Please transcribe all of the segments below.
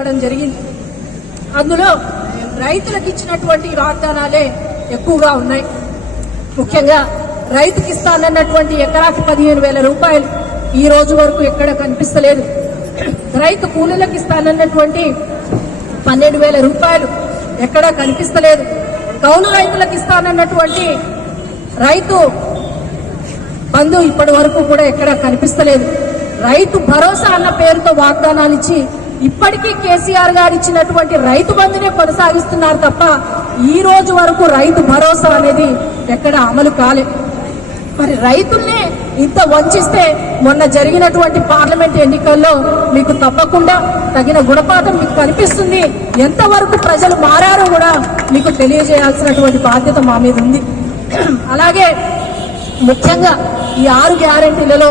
ఇవ్వడం జరిగింది. అందులో రైతులకు ఇచ్చినటువంటి వాగ్దానాలే ఎక్కువగా ఉన్నాయి. ముఖ్యంగా రైతుకి ఇస్తానన్నటువంటి ఎకరాకి పదిహేను వేల రూపాయలు ఈ రోజు వరకు ఎక్కడ కనిపిస్తలేదు. రైతు కూలీలకు ఇస్తానన్నటువంటి పన్నెండు వేల రూపాయలు ఎక్కడా కనిపిస్తలేదు. కౌలు రైతులకు ఇస్తానన్నటువంటి రైతు బంధు ఇప్పటి వరకు కూడా ఎక్కడ కనిపిస్తలేదు. రైతు భరోసా అన్న పేరుతో వాగ్దానాలు ఇచ్చి ఇప్పటికీ కేసీఆర్ గారు ఇచ్చినటువంటి రైతు బంధునే కొనసాగిస్తున్నారు తప్ప ఈ రోజు వరకు రైతు భరోసా అనేది ఎక్కడ అమలు కాలే. మరి రైతుల్నే ఇంత వంచిస్తే మొన్న జరిగినటువంటి పార్లమెంట్ ఎన్నికల్లో మీకు తప్పకుండా తగిన గుణపాఠం మీకు కనిపిస్తుంది. ఎంతవరకు ప్రజలు మారారో కూడా మీకు తెలియజేయాల్సినటువంటి బాధ్యత మా మీద ఉంది. అలాగే ముఖ్యంగా ఈ ఆరు గ్యారంటీలలో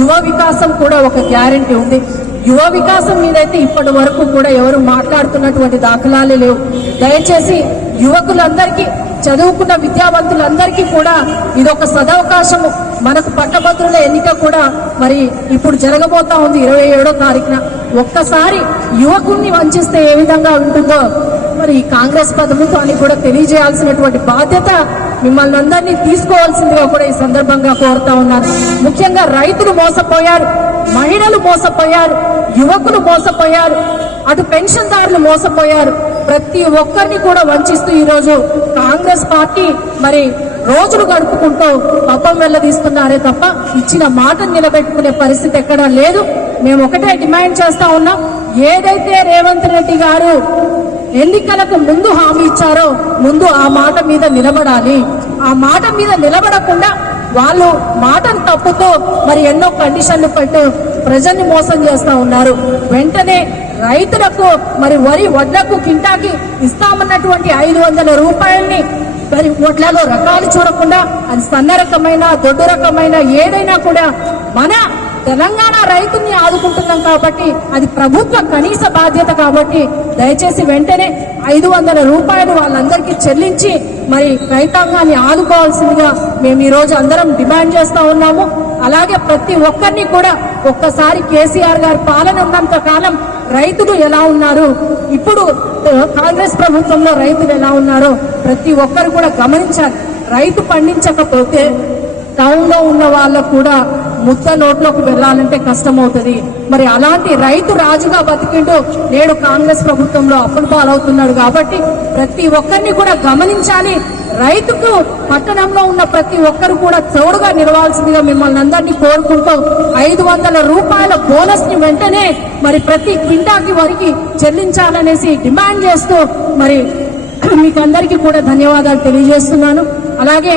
యువ వికాసం కూడా ఒక గ్యారంటీ ఉంది. యువ వికాసం మీదైతే ఇప్పటి వరకు కూడా ఎవరు మాట్లాడుతున్నటువంటి దాఖలాలే లేవు. దయచేసి యువకులందరికీ చదువుకున్న విద్యావంతులందరికీ కూడా ఇది ఒక సదవకాశము. మనకు పట్టభద్రుల ఎన్నిక కూడా మరి ఇప్పుడు జరగబోతా ఉంది ఇరవై ఏడో తారీఖున. ఒక్కసారి యువకుల్ని వంచిస్తే ఏ విధంగా ఉంటుందో మరి కాంగ్రెస్ కాంగ్రెస్ అని కూడా తెలియజేయాల్సినటువంటి బాధ్యత మిమ్మల్ని అందరినీ తీసుకోవాల్సిందిగా కూడా ఈ సందర్భంగా కోరుతా ఉన్నారు ముఖ్యంగా రైతులు మోసపోయారు మహిళలు మోసపోయారు యువకులు మోసపోయారు అటు పెన్షన్దారులు మోసపోయారు. ప్రతి ఒక్కరిని కూడా వంచిస్తూ ఈ రోజు కాంగ్రెస్ పార్టీ మరి రోజులు గడుపుకుంటూ పప్పం వెళ్ళదీస్తున్నారే తప్ప ఇచ్చిన మాటను నిలబెట్టుకునే పరిస్థితి ఎక్కడా లేదు. మేము ఒకటే డిమాండ్ చేస్తా ఉన్నాం. ఏదైతే రేవంత్ రెడ్డి గారు ఎన్నికలకు ముందు హామీ ఇచ్చారో ముందు ఆ మాట మీద నిలబడాలి. ఆ మాట మీద నిలబడకుండా వాళ్ళు మాటను తప్పుతూ మరి ఎన్నో కండిషన్లు పెట్టు ప్రజల్ని మోసం చేస్తూ ఉన్నారు. వెంటనే రైతులకు మరి వరి వడ్లకు కింటాకి ఇస్తామన్నటువంటి ఐదు వందల రూపాయల్ని మరి వడ్లలో రకాలు చూడకుండా అది సన్న రకమైన దొడ్డు రకమైన ఏదైనా కూడా మన తెలంగాణ రైతుని ఆదుకుంటున్నాం కాబట్టి అది ప్రభుత్వ కనీస బాధ్యత కాబట్టి దయచేసి వెంటనే ఐదు వందల రూపాయలు వాళ్ళందరికీ చెల్లించి మరి రైతాంగాన్ని ఆదుకోవాల్సిందిగా మేము ఈ రోజు అందరం డిమాండ్ చేస్తూ ఉన్నాము. అలాగే ప్రతి ఒక్కరిని కూడా ఒక్కసారి కేసీఆర్ గారి పాలన ఉన్నంత కాలం రైతులు ఎలా ఉన్నారు? ఇప్పుడు కాంగ్రెస్ ప్రభుత్వంలో రైతులు ఎలా ఉన్నారో ప్రతి ఒక్కరు కూడా గమనించాలి. రైతు పండించకపోతే టౌన్లో ఉన్న వాళ్ళకు కూడా ముద్ద నోట్లోకి వెళ్ళాలంటే కష్టం అవుతుంది మరి అలాంటి రైతు రాజుగా బతికింటూ నేడు కాంగ్రెస్ ప్రభుత్వంలో అప్పులు పాలవుతున్నాడు కాబట్టి ప్రతి ఒక్కరిని కూడా గమనించాలి. రైతుకు పట్టణంలో ఉన్న ప్రతి ఒక్కరు కూడా చౌడుగా నిలవాల్సిందిగా మిమ్మల్ని అందరినీ కోరుకుంటూ ఐదు వందల రూపాయల బోనస్ని వెంటనే మరి ప్రతి క్వింటాకి వారికి చెల్లించాలనేసి డిమాండ్ చేస్తూ మరి మీకు అందరికీ కూడా ధన్యవాదాలు తెలియజేస్తున్నాను. అలాగే